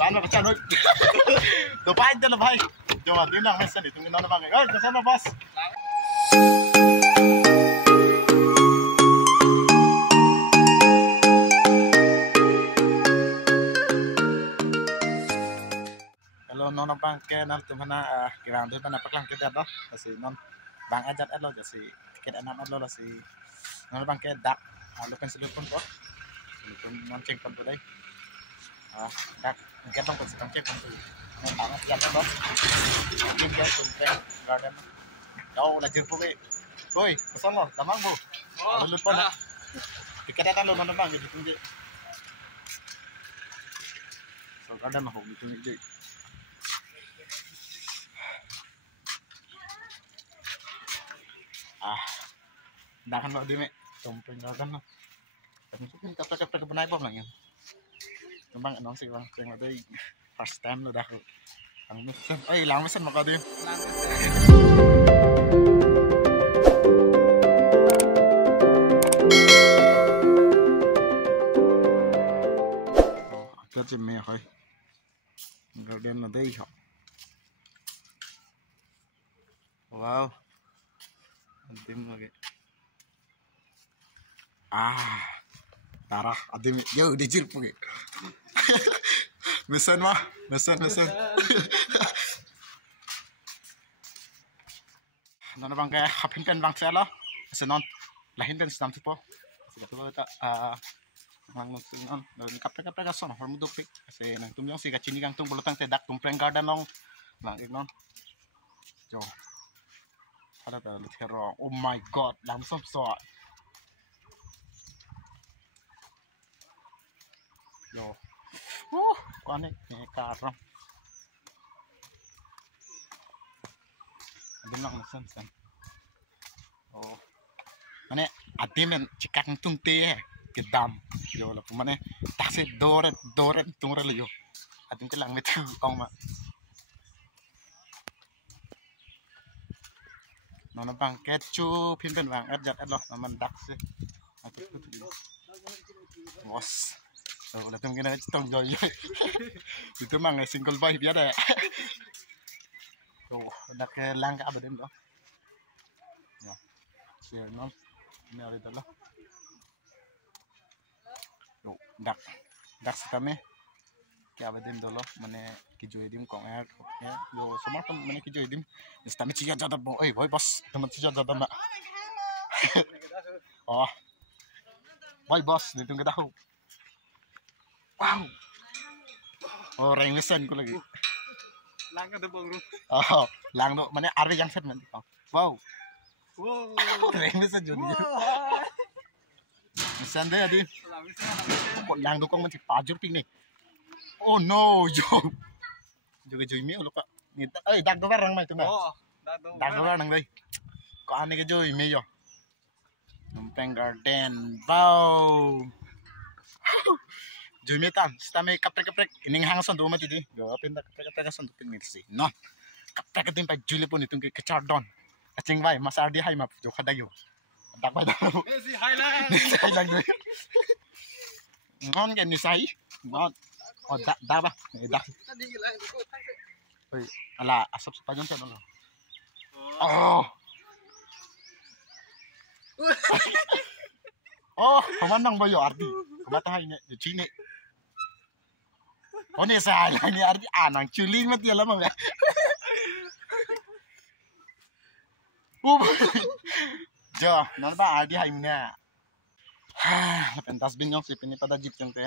Saan na siya, no? Dupahin na lang, bay. Diyo, yun lang, minsan, itong ino naman. Oy, kasama, boss. Kalau non bang ke nan tu mana kirang tu mana paklang kita dah. Kasi non bang ajat alo jadi tiket enam alo si non bang ke dak lukan selupun ko. Selupun non cek pun tu dai. Dak kita tong pas cek pun tu. Non bang ajat alo. Kim dia tumpeng garden. Jauh lah jerpu ke. Oi, pesan lo, tamang bu. Selupun. Tiket alo non bang jadi tunggu. So garden ho tunggu je. Dakan lo di me, tumpeng dakan lo. Tapi mungkin kapra kebenai bom lang yan. Tumbang anong sih bang, yang ada first time lo dah. Lang mesin, lang mesin maka dia. Cái gì mẹ thôi, garden là đây hả? Wow, tim lagi. Darah, adim, yo dijil puge. Mesin mah, mesin. Non bang kayak hapin kan bang saya lo, senon lahin kan sedang tipu. Sebab tu kita mang non kapre kason hormu dupik. Kasi nang tumjong si kacini kang tung bulutang tedak tumpreng garden long lang non. Jo. Ada terong. Oh my god, langsung so. Yo. Konek karam. Adim lang sen. Oh. Mane adim cikak tung te gedam. Yo la mane taksi doret tungra le yo. Adim ke lang metu ong ma. Nono bang kecu pin bang ajat aloh naman daksi. Atau bos. So, udah mungkin ada cetong joy. Itu mah nggak single boy biasa ya. Tuh, udah ke langka abadin loh. Ya, siar non, ini ada itu loh. Tuh, dak setame. Kayak abadin dulu, mana kijuy dim kong ya. Yo, semua kan mana kijuy dim. Setame cija jada bo, boy bos, teman cija jada mbak. Oh, boy bos, itu kita tahu. Wow. Oh, ring mesin ko lagi. Lang ka bang ru. Oh, lang do. Mana are yang set man. Wow. Ring mesin jud. Mesin deh adi. Kok lang do kong man si pajur ping ni. Oh no, jo. Juga joy mi ulo ka. Ni dag do barang mai tu na. Oh, dag do barang dai. Ko ani ke joy mi yo. Tumpeng garden. Wow. Jumitan, stame kaprek ining hangson do mati di. Go pinta kaprek son do pin sih. No. Kaprek din pa juli pun itong kachardon. Acing bay mas ardi hay map jo khadayo. Dak ba daw. si Highland. Si Highland. Ngon gen ni sai. Ngon. Oh da ba. Da. Oi, ala asap sepanjang sa dulu. Oh. Oh, pemanang bayo ardi. Kumatahay niya, Chini. Oh, ni sa halang ni ardi anang chuling mati alam nga. Jo, nan ba ardi hay na. Pentas bin yung sipin ni pada jeep yung te.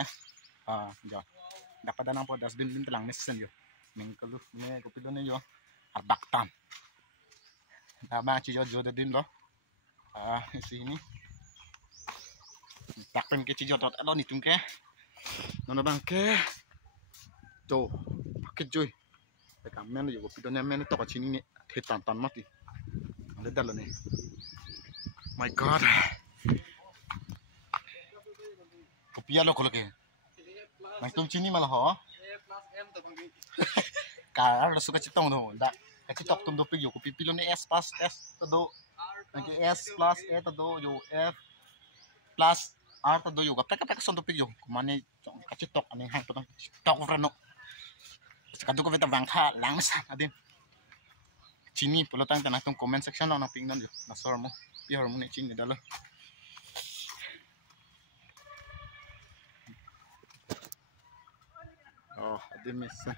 Jo. Dapat nang po dasbin din lang messen yo. Ning kalu ni kopi don yo. Arbaktan. Tama ci jo din lo. Sini. Takpen ke cijo tot alo ni tungke. Nono bangke. To, pakai joy. Teka men yo kopi don men to ka chini ni hetan mati. Ada dalan ni. My god. Kopi alo ko lagi. Nang chini malah ho. Kar suka citong no. Da kacitok tum do pig yo kopi pilon ni S plus S todo. Nang S plus E todo yo F plus R todo yo kapag son do pig yo. Kumani kacitok aning hang to tok vrano. Sekadu ko beta bangka langsan adin. Chini pulotang tanah tung comment section lo naping nan jo. Nasor mo. Pihor mo ni chini dalo. Oh, adin mesa.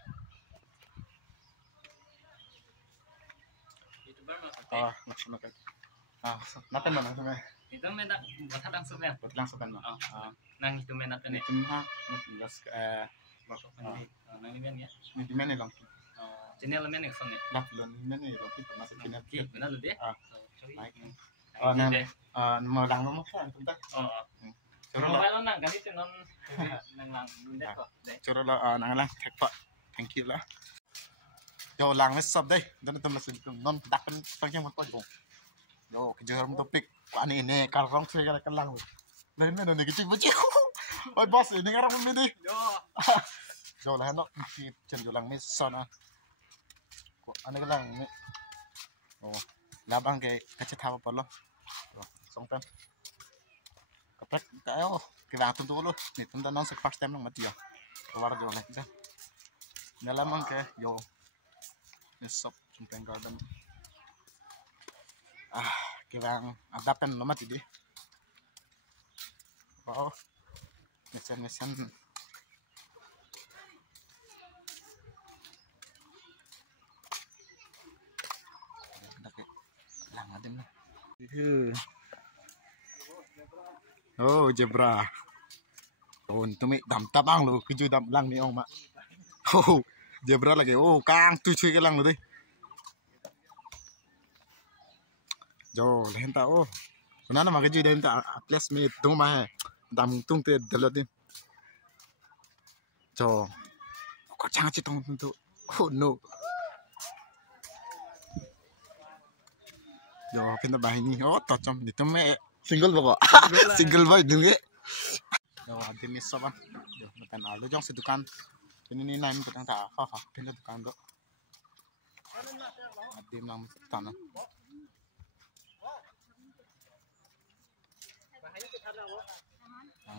Naksunod ka. Natin mo na. Itu menak bakat langsung ya. Buat langsung kan. Nang itu menak kan ya. Itu mah ngelas Bakal pendek. Nang ini kan ya. di mana lang. Channel menak song ya. Lah, belum mana ya, tapi masih kena. Oke, benar lu deh. Mau lang mo sa antum ta. Kalau mobile nang kan itu non nang lang nunda kok. Curo la nang lang tek pa. Thank you lah. Yo lang mes sab dai. Dan tu masih non dapat pang mo ko. Yo kejar mo topik. Ani ini karong saya kan lang. Lain na ni kicik buci. Oi bos ini ngarang mo ni. Yo. Yo lah no si chen yo lang mes sana. Ko ani ka lang ni. Oh, labang ke kacit hawa pa lo. Song pen. Kapag tayo, kailangan tulo. Nito na nang sa first time lang matiyo. Kawara jo lang. Nalaman ke yo. Nesop sumpeng garden. Kailangan adapan lo mati di. Wow. Mesan. Lang adin na. Oh, zebra. Oh, tumi dam tabang lo, keju dam lang ni ong mak. Oh, zebra lagi. Oh, kang tu cuy ke lang lo deh. Jo, lehen ta oh. Mana nama keju dah ta plus minute tunggu mah. Dam tung te dalat ni. Jo. Kok jangan citong tu. Oh no. Jo, kita bahini. Oh, tocom di teme single pokok. Single boy dulu. Yo, adin ni soban. Yo, matan alo jong si dukan. Ini ni naim petang ta. Pindah dukan do. Adin lang tanah.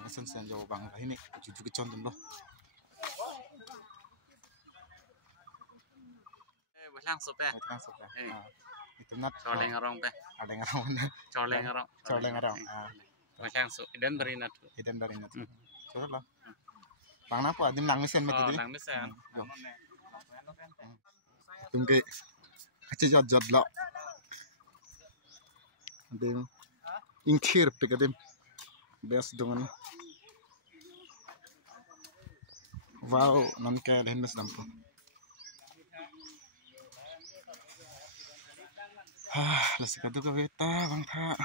Sen jo bang ini cucu kecon tuh loh. Langsung pe. Langsung ya. Itu nat. Coleng ngarong pe. Ada ngarong mana? Coleng ngarong. Langsung dan beri nat. Idan dari nat. Coba lah. Bang napa? Adim nangisin mati dulu. Nangisin. Tunggu. Aci jod lo. Adim. Ingkir pegadim. Best dengan. Wow, non kayak hendes dampo. Lasi kadu ka beta bang ta.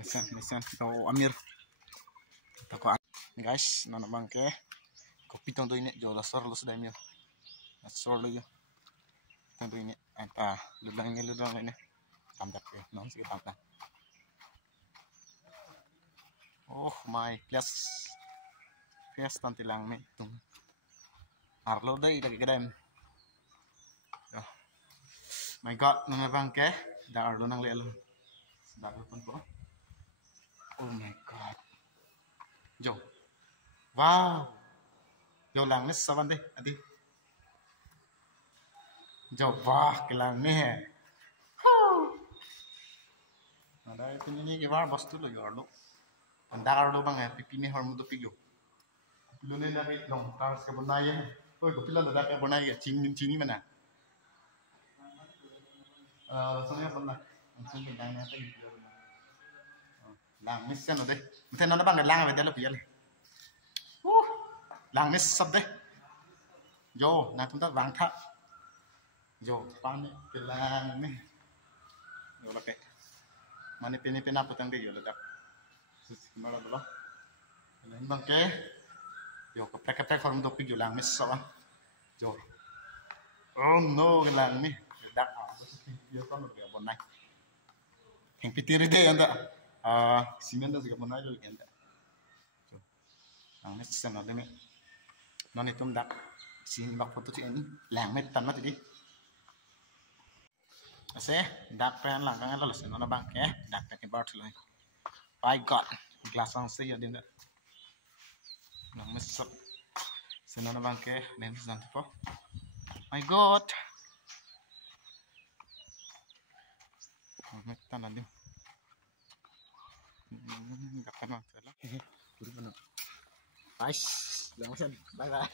Nisan. Oh, Amir. Tako guys, nana bang ke. Kopi tong ini jual sor lu sudah mil. Sor lu ya. Tong ini ludang ini. Tamdak ke, non sih tamdak. Oh my, Pias tanti lang me tung. Arlo dai lagi kedem. My God, nung bang ke, da arlo nang lelo. Dapat pun po. Oh my God. Jo. Wow. Jo lang nes saban deh, adi. Jo wah, kelang nih. Ada itu ini gimana bos tuh lo yarlo. Anda arlo bang ya, pipi nih hormo tuh pigo. Pilu nih lagi dong, taras ke bonaya. Oh, pilu ada ke bonaya, cini mana? Soalnya pernah, langsung bilangnya tadi. Lang miss kan udah. Mungkin nona bang lang beda lo pial. Lang miss sab deh. Jo, nah kita bang tak. Jo, panik kelang nih. Jo lah kayak. Mana pini apa tang dia jo dah. Malah dulu. Lang bang ke. Jo, keprek horm topi jo lang miss sab. Jo. Oh no, kelang nih. Dak. Dia kan udah bonai. Yang pitiri deh anda. Simen juga mau naik lagi anda. Ang next sana demi. Non itu ndak. Sini bak foto ini. Langmet tanah tadi. Kasi dark pen lang kan lo sin no bang ke dark pen ke bottle lo. By God, glass ang siya din. Nang mesok. Sin no bang ke lens dan po. My God. Meta na din. Dapat na sala. Puri na. Guys, langsung. Bye bye.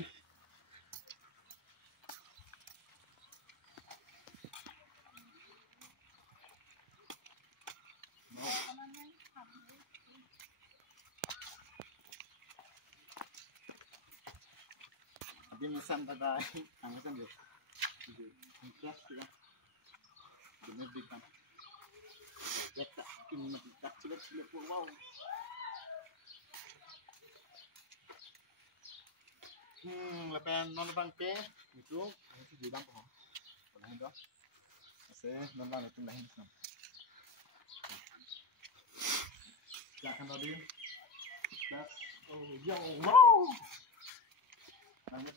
Di minsan tagay ang minsan di ang class sila dumibigtan jeka ini mabigat sila po wow lepen non bang ke itu di bang po lain do kasi non lang itu lain sam jangan tadi class oh yo wow ano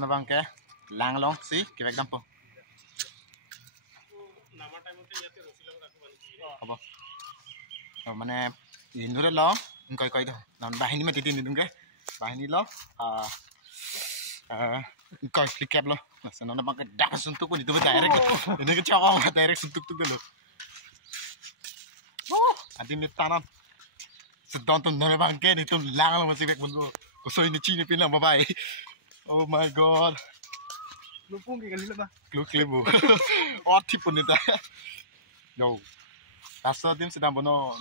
na bang ke lang long si kivek dampo abo mane indure lo koi koi do nan bahini ma titin dum ke bahini lo koi flick lo sana na bang ke dak suntuk ko itu direct ini ke chawang direct suntuk tu lo adi mitanan sedang tu nara bangke ni tu lang lah masih baik benda. Kusoi ni cini pinang babai. Oh my God. Lupung ke kali lah. Klebu. Oh tipu ni dah. Yo. Rasa tim sedang bonon.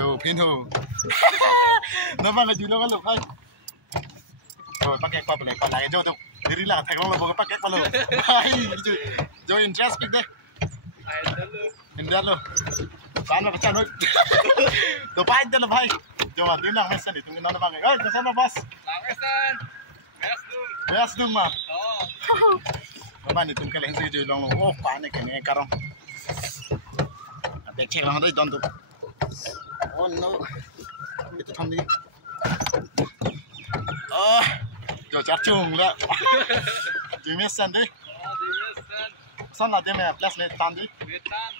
Yo pinu. Nama lagi nama lu kan. Oh pakai apa boleh? Kalau lagi jauh tu diri lah. Tengok lo bukan pakai apa lo. Hai. Jo interest deh. Indah lo. Kan lo pecah lo. Dopain tu lo bhai. Jo tin lang mesan itu ngon bang. Oi, kesan bos. Langesan. Beas dum mah. Oh. Bapak ni tungkal yang saya jual long. Oh, panik ni karong. Ada cek lang tu don tu. Oh no. Itu tham di. Oh. Jo charchung la. Ji mesan deh. Oh, Dimesan. Sana dia me plus le tan di. Betan.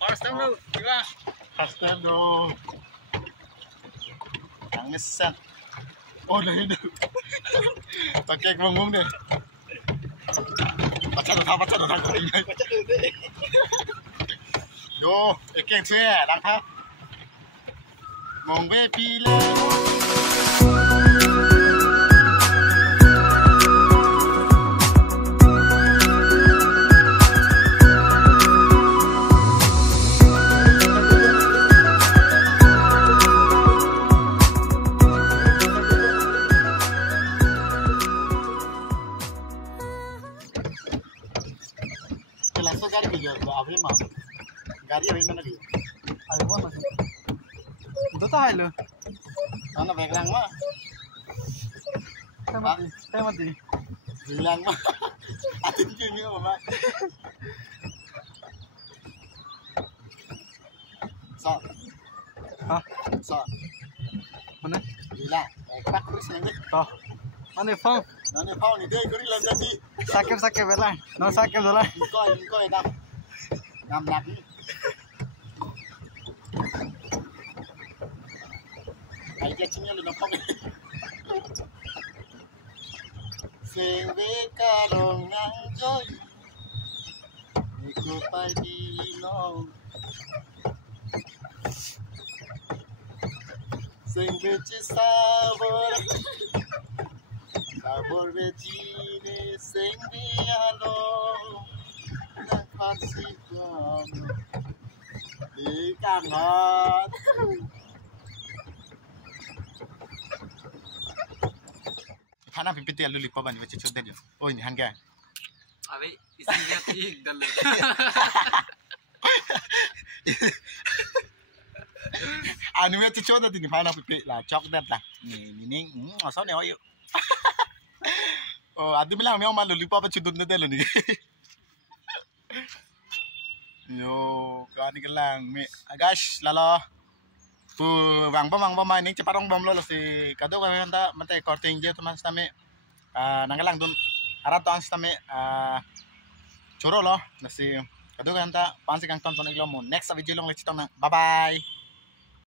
First time lo, diba? Custom do. Ang mesan. Oh, dah hidup. Pakai bongong deh. Baca dah kau ingat. Yo, ekeng saya, dah tak. Mong be pila. Langsung gaड़ी भी गया अभी मां गाड़ी अभी मैंने ली अरे वो मत दो तो है लो ना बैकग्राउंड में tema di bilang mah atin gini mama so so Mana? bilang pak terus nanti Oh. Mana phone? nanti kau ni dia kuri lang jadi Sakit belah. No sakit belah. kau nam lak ai dia cingnya lu nampak sing we kalong nang joy iku pagi no sing we sabor vecine sing we alo nang pasikan di kangen खाना भी पीते आलू लिपा बनी बच्चे छोड़ दे ओ इन हंगे अबे इसलिए ठीक डल anu ya छोड़ दे नि खाना पीते ला चॉक दैट ला ni ning sao này oi oh adi bilang memang malu lipa apa cudut deh lo ni yo kan kelang me guys lalo Bang bom ini ceparong bom lolo si kado kami hanta mate korting je teman stame nanggalang dun arat to ang stame churo lo nasi kado kami hanta pansi kang tonton iglo mo next video long lecitong na bye bye.